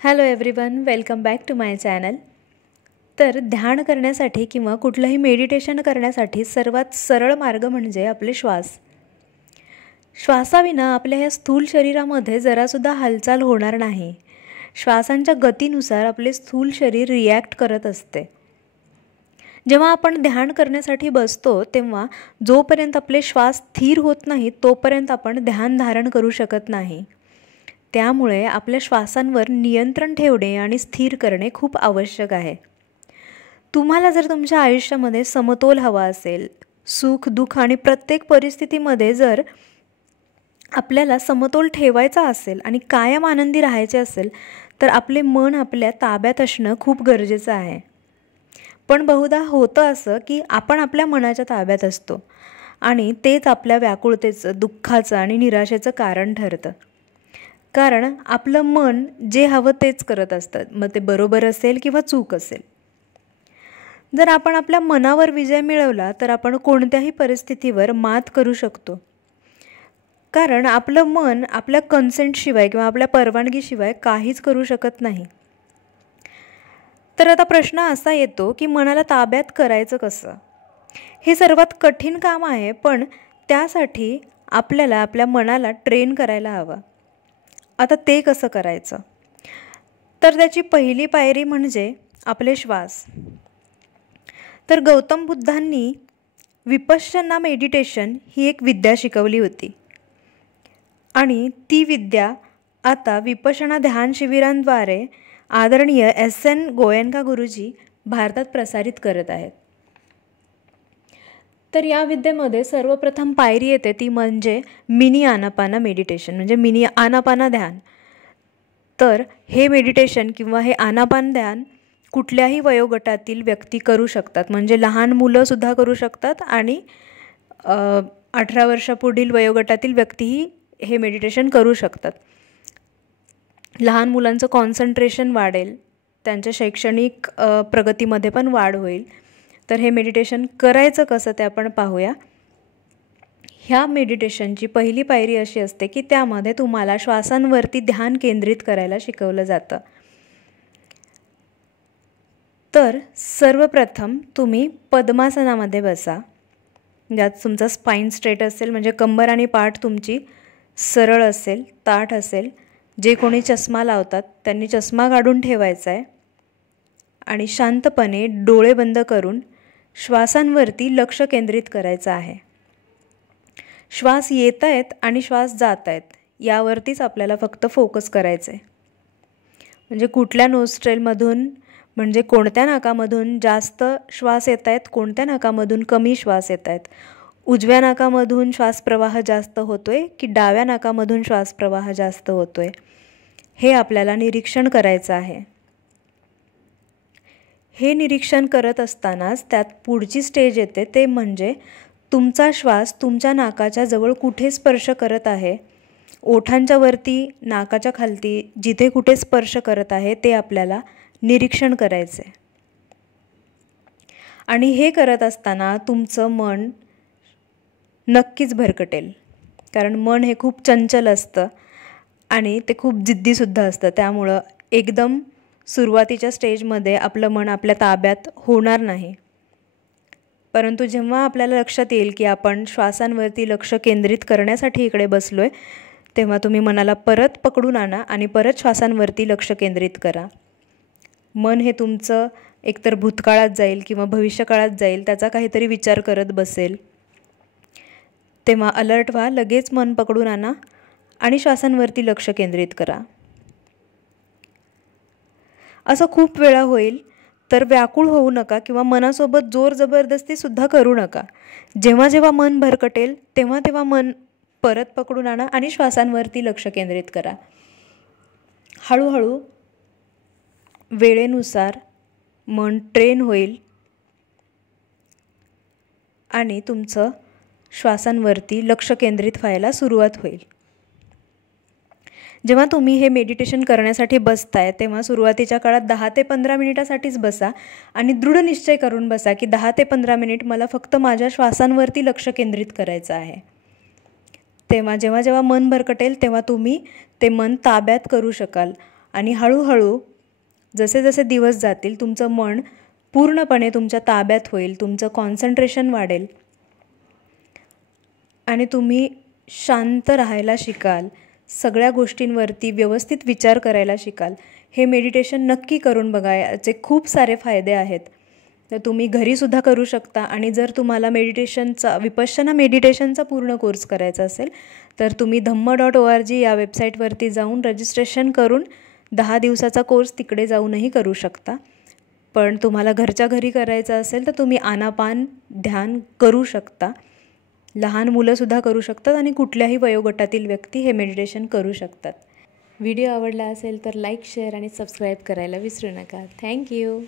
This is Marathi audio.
Hello everyone, welcome back to my channel. तर ध्यान करण्यासाठी किंवा कुठलंही मेडिटेशन करण्यासाठी सर्वात सरळ मार्ग म्हणजे आपले श्वास. श्वासाविना आपल्या ह्या स्थूल शरीरामध्ये जरासुद्धा हालचाल होणार नाही. श्वासांच्या गतीनुसार आपले स्थूल शरीर रिॲक्ट करत असते. जेव्हा आपण ध्यान करण्यासाठी बसतो तेव्हा जोपर्यंत आपले श्वास स्थिर होत नाहीत तोपर्यंत आपण ध्यान धारण करू शकत नाही. त्यामुळे आपल्या श्वासांवर नियंत्रण ठेवणे आणि स्थिर करणे खूप आवश्यक आहे. तुम्हाला जर तुमच्या आयुष्यामध्ये समतोल हवा असेल, सुख दुःख आणि प्रत्येक परिस्थितीमध्ये जर आपल्याला समतोल ठेवायचा असेल आणि कायम आनंदी राहायचे असेल तर आपले मन आपल्या ताब्यात असणं खूप गरजेचं आहे. पण बहुधा होतं असं की आपण आपल्या मनाच्या ताब्यात असतो आणि तेच आपल्या व्याकुळतेचं, दुःखाचं आणि निराशेचं कारण ठरतं. कारण आपलं मन जे हवं तेच करत असतं, मग ते बरोबर असेल किंवा चूक असेल. जर आपण आपल्या मनावर विजय मिळवला तर आपण कोणत्याही परिस्थितीवर मात करू शकतो. कारण आपलं मन आपल्या कन्सेंटशिवाय किंवा आपल्या परवानगीशिवाय काहीच करू शकत नाही. तर आता प्रश्न असा येतो की मनाला ताब्यात करायचं कसं? हे सर्वात कठीण काम आहे, पण त्यासाठी आपल्याला आपल्या मनाला ट्रेन करायला हवं. आता ते कसं करायचं? तर त्याची पहिली पायरी म्हणजे आपले श्वास. तर गौतम बुद्धांनी विपश्यना मेडिटेशन ही एक विद्या शिकवली होती आणि ती विद्या आता विपश्यना ध्यान शिबिरांद्वारे आदरणीय S.N. गोयनका गुरुजी भारतात प्रसारित करत आहेत. तर या विद्येमध्ये सर्वप्रथम पायरी येते ती म्हणजे मिनी आनापाना मेडिटेशन, म्हणजे मिनी आनापाना ध्यान. तर हे मेडिटेशन किंवा हे आनापान ध्यान कुठल्याही वयोगटातील व्यक्ती करू शकतात. म्हणजे लहान मुलंसुद्धा करू शकतात आणि 18 वर्षापुढील वयोगटातील व्यक्तीही हे मेडिटेशन करू शकतात. लहान मुलांचं कॉन्सन्ट्रेशन वाढेल, त्यांच्या शैक्षणिक प्रगतीमध्ये पण वाढ होईल. तर हे मेडिटेशन करायचं कसं ते आपण पाहूया. ह्या मेडिटेशनची पहिली पायरी अशी असते की त्यामध्ये तुम्हाला श्वासांवरती ध्यान केंद्रित करायला शिकवलं जातं. तर सर्वप्रथम तुम्ही पद्मासनामध्ये बसा, ज्यात तुमचा स्पाईन स्ट्रेट असेल, म्हणजे कंबर आणि पाठ तुमची सरळ असेल, ताठ असेल. जे कोणी चष्मा लावतात त्यांनी चष्मा काढून ठेवायचा आहे आणि शांतपणे डोळे बंद करून श्वासांवरती लक्ष केंद्रित करायचं आहे. श्वास येत आहेत आणि श्वास जात आहेत यावरतीच आपल्याला फक्त फोकस करायचं आहे. म्हणजे कुठल्या नोस्ट्रेलमधून, म्हणजे कोणत्या नाकामधून जास्त श्वास येत आहेत, कोणत्या नाकामधून कमी श्वास येत आहेत, उजव्या नाकामधून श्वासप्रवाह जास्त होतोय की डाव्या नाकामधून श्वासप्रवाह जास्त होतोय, हे आपल्याला निरीक्षण करायचं आहे. हे निरीक्षण करत असतानाच त्यात पुढची स्टेज येते, ते म्हणजे तुमचा श्वास तुमच्या नाकाच्या जवळ कुठे स्पर्श करत आहे, ओठांच्या वरती, नाकाच्या खालती जिथे कुठे स्पर्श करत आहे ते आपल्याला निरीक्षण करायचे. आणि हे करत असताना तुमचं मन नक्कीच भरकटेल. कारण मन हे खूप चंचल असतं आणि ते खूप जिद्दीसुद्धा असतं. त्यामुळं एकदम सुरुवातीच्या स्टेजमध्ये आपलं मन आपल्या ताब्यात होणार नाही. परंतु जेव्हा आपल्याला लक्षात येईल की आपण श्वासांवरती लक्ष केंद्रित करण्यासाठी इकडे बसलो आहे, तेव्हा तुम्ही मनाला परत पकडून आणा आणि परत श्वासांवरती लक्ष केंद्रित करा. मन हे तुमचं एकतर भूतकाळात जाईल किंवा भविष्यकाळात जाईल, त्याचा काहीतरी विचार करत बसेल. तेव्हा अलर्ट व्हा, लगेच मन पकडून आणा आणि श्वासांवरती लक्ष केंद्रित करा. असं खूप वेळा होईल, तर व्याकुळ होऊ नका किंवा मनासोबत जोर जबरदस्तीसुद्धा करू नका. जेव्हा जेव्हा मन भरकटेल तेव्हा तेव्हा मन परत पकडून आणा आणि श्वासांवरती लक्ष केंद्रित करा. हळूहळू वेळेनुसार मन ट्रेन होईल आणि तुमचं श्वासांवरती लक्ष केंद्रित व्हायला सुरुवात होईल. जेव्हा तुम्ही हे मेडिटेशन करण्यासाठी बसताय तेव्हा सुरुवातीच्या काळात 10 ते 15 मिनिटासाठीच बसा आणि दृढ निश्चय करून बसा की 10 ते 15 मिनिट मला फक्त माझ्या श्वासांवरती लक्ष केंद्रित करायचं आहे. तेव्हा जेव्हा जेव्हा मन भरकटेल तेव्हा तुम्ही ते मन ताब्यात करू शकाल आणि हळूहळू जसे जसे दिवस जातील तुमचं मन पूर्णपणे तुमच्या ताब्यात होईल, तुमचं कॉन्सन्ट्रेशन वाढेल आणि तुम्ही शांत राहायला शिकाल, सगळ्या गोष्टींवरती व्यवस्थित विचार करायला शिकाल. हे मेडिटेशन नक्की करून बघा, याचे खूप सारे फायदे आहेत. तर तुम्ही घरीसुद्धा करू शकता. आणि जर तुम्हाला विपश्यना मेडिटेशनचा पूर्ण कोर्स करायचा असेल तर तुम्ही धम्म.org या वेबसाईटवरती जाऊन रजिस्ट्रेशन करून 10 दिवसाचा कोर्स तिकडे जाऊनही करू शकता. पण तुम्हाला घरच्या घरी करायचं असेल तर तुम्ही आनापान ध्यान करू शकता. लहान मुलंसुद्धा करू शकतात आणि कुठल्याही वयोगटातील व्यक्ती हे मेडिटेशन करू शकतात. व्हिडिओ आवडला असेल तर लाईक, शेअर आणि सबस्क्राईब करायला विसरू नका. थँक्यू.